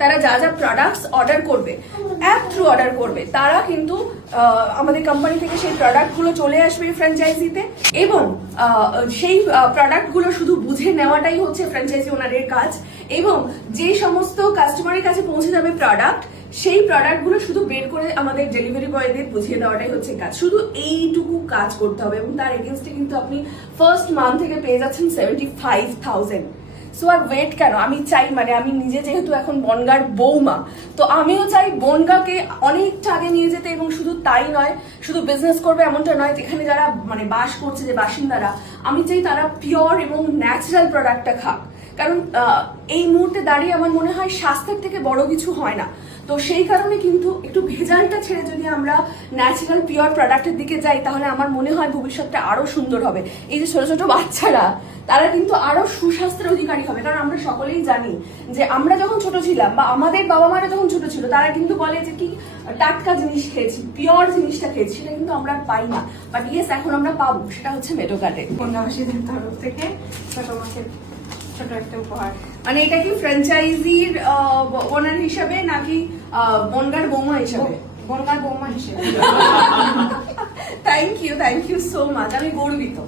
তারা যা যা প্রোডাক্টস অর্ডার করবে, অ্যাপ থ্রু অর্ডার করবে, তারা কিন্তু আমাদের কোম্পানি থেকে সেই প্রোডাক্টগুলো চলে আসবে ফ্র্যাঞ্চাইজিতে, এবং সেই প্রোডাক্টগুলো শুধু বুঝে নেওয়াটাই হচ্ছে ফ্র্যাঞ্চাইজি ওনারের কাজ, এবং যে সমস্ত কাস্টমারের কাছে পৌঁছে যাবে প্রোডাক্ট, সেই প্রোডাক্টগুলো শুধু বের করে আমাদের ডেলিভারি বয়দের বুঝিয়ে দেওয়াটাই হচ্ছে কাজ। শুধু এইটুকু কাজ করতে হবে, এবং তার এগেনস্টে কিন্তু আপনি ফার্স্ট মান্থ থেকে পেয়ে যাচ্ছেন 75,000। সো আর ওয়েট কেন? আমি চাই, মানে আমি নিজে যেহেতু এখন বনগাঁর বৌমা, তো আমিও চাই বনগাঁকে অনেকটা আগে নিয়ে যেতে, এবং শুধু তাই নয়, শুধু বিজনেস করবে এমনটা নয়, যেখানে যারা মানে বাস করছে, যে বাসিন্দারা, আমি চাই তারা পিওর এবং ন্যাচারাল প্রোডাক্টটা খাক। কারণ এই মুহূর্তে দাঁড়িয়ে আমার মনে হয় স্বাস্থ্যের থেকে বড় কিছু হয় না। তো সেই কারণে কিন্তু একটু ভেজালটা ছেড়ে যদি আমরা ন্যাচারাল পিওর প্রোডাক্টের দিকে যাই, তাহলে আমার মনে হয় ভবিষ্যৎটা আরো সুন্দর হবে। এই যে ছোট ছোট বাচ্চারা, তারা কিন্তু আরো সুস্বাস্থ্যের অধিকারী হবে। কারণ আমরা সকলেই জানি যে আমরা যখন ছোট ছিলাম, বা আমাদের বাবা মারা যখন ছোট ছিল, তারা কিন্তু বলে যে কি টাটকা জিনিস খেয়েছি, পিওর জিনিসটা খেয়েছি, সেটা কিন্তু আমরা আর পাই না। বাট ইয়েস, এখন আমরা পাবো, সেটা হচ্ছে মেডোকার্ডে। বনগাঁবাসীদের তরফ থেকে তোমাকে ছোট একটা উপহার। মানে এটা কি ফ্র্যাঞ্চাইজির ওনার হিসাবে নাকি বনগাঁর বৌমা হিসাবে? বনগাঁর বৌমা হিসেবে। থ্যাংক ইউ সো মাচ, আমি গর্বিত।